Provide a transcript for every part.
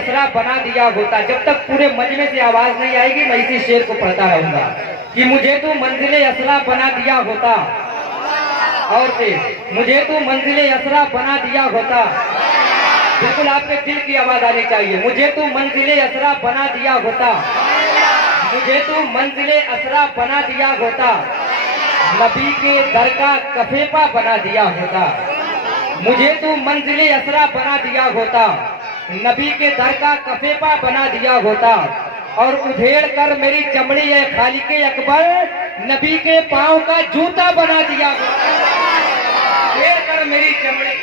असरा बना दिया होता। जब तक पूरे मजमे से आवाज नहीं आएगी मैं इसी शेर को पढ़ता रहूंगा कि मुझे तो मंजिले असरा बना दिया होता, और फिर मुझे तो मंजिले असरा बना दिया होता। बिल्कुल आपके दिल की आवाज आनी चाहिए। मुझे तो मंजिले असरा बना दिया होता, मुझे तो मंजिले असरा बना दिया होता, नबी के दर का कफेपा बना दिया होता। मुझे तो मंजिले असरा बना दिया होता, नबी के दर का कफेपा बना दिया होता, और उधेड़ कर मेरी चमड़ी है खालिके अकबर, नबी के पांव का जूता बना दिया होता। उधेड़ कर मेरी चमड़ी,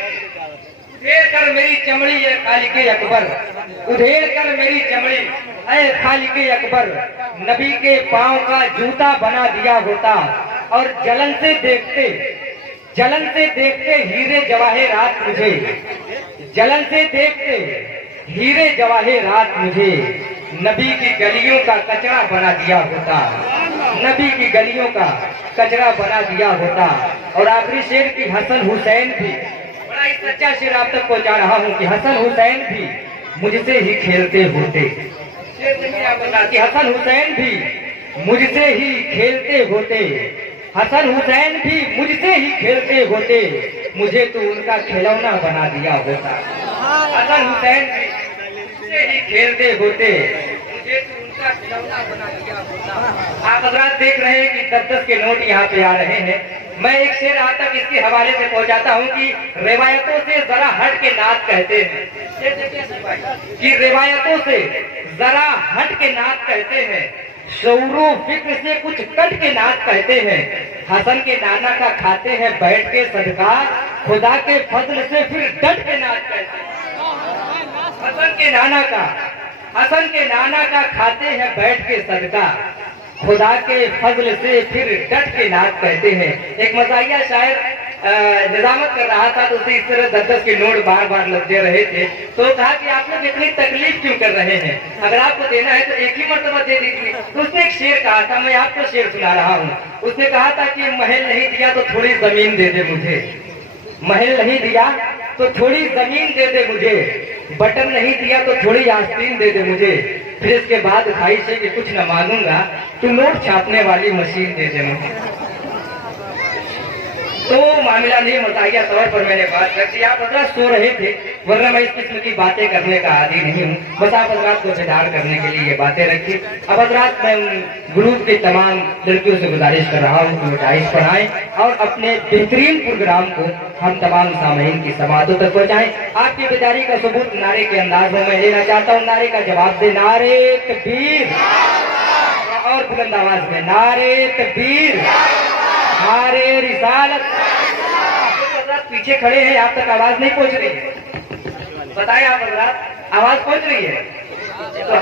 उधेड़ कर मेरी चमड़ी है खालिके अकबर, उधेड़ कर मेरी चमड़ी है खालिके अकबर, नबी के पांव का जूता बना दिया होता। और जलन से देखते हीरे जवाहरात मुझे, जलन से देखते हीरे जवाहरात मुझे, नबी की गलियों का कचरा बना दिया होता, नबी की गलियों का कचरा बना दिया होता। और आखिरी शेर की हसन हुसैन भी, बड़ा ही सच्चा शेर आप तक पहुंचा रहा हूं कि हसन हुसैन भी मुझसे ही खेलते होते। शेर देखिए आप बता कि हसन हुसैन भी मुझसे ही खेलते होते, हसन हुसैन भी मुझसे ही खेलते होते, मुझे तो उनका खिलौना बना दिया होता। हसन हुसैन भी मुझसे ही खेलते होते, मुझे तो उनका खिलौना बना दिया होता। आप हजरात देख रहे हैं कि 10-10 के नोट यहाँ पे आ रहे हैं। मैं एक शेर आज तक इसके हवाले से पहुंचाता हूँ कि रिवायतों से जरा हट के नात कहते हैं, कि रिवायतों से जरा हट के नात कहते हैं, शऊरो फिक्र से कुछ कट के नात कहते हैं, हसन के नाना का खाते हैं बैठ के सदका, खुदा के फजल से फिर डट के नात कहते हैं। हसन के नाना का खाते हैं बैठ के सदका, खुदा के फजल से फिर डट के नात कहते हैं। एक मज़ाहिया शायर निजामत कर रहा था तो उसे इस तरह 10-10 के नोट बार बार लग दे रहे थे, तो कहा कि आप लोग इतनी तकलीफ क्यों कर रहे हैं, अगर आपको देना है तो एक ही मर्तबा दे दीजिए। तो उसने एक शेर कहा था, मैं आपको शेर सुना रहा हूँ। उसने कहा था कि महल नहीं दिया तो थोड़ी जमीन दे दे मुझे, महल नहीं दिया तो थोड़ी जमीन दे दे मुझे, बटन नहीं दिया तो थोड़ी आस्तीन दे दे मुझे, फिर इसके बाद भाई से कि कुछ न मांगूंगा तो नोट छापने वाली मशीन दे दे मुझे। तो मामला नहीं मजाहिया तौर पर मैंने बात रखी। आप हजरात सो रहे थे, वरना मैं इस किस्म की बातें करने का आदी नहीं हूँ, बस आप हजरात को बेदार करने के लिए ये बातें रखी। अब हजरात मैं ग्रुप के तमाम लड़कियों से गुजारिश कर रहा हूँ कि वो डाइस पढ़ाएं और अपने बेहतरीन प्रोग्राम को हम तमाम सामईन की समातों तक पहुँचाएं। आपकी बेदारी का सबूत नारे के अंदाज में मैं लेना चाहता हूँ। नारे का जवाब दे, नारे तकबीर, और बुलंद आवाज में नारे तकबीर, नारे रिसालत। पीछे खड़े हैं, आप तक आवाज नहीं पहुंच रही है, बताएं आप हजरात, आवाज पहुंच रही है तो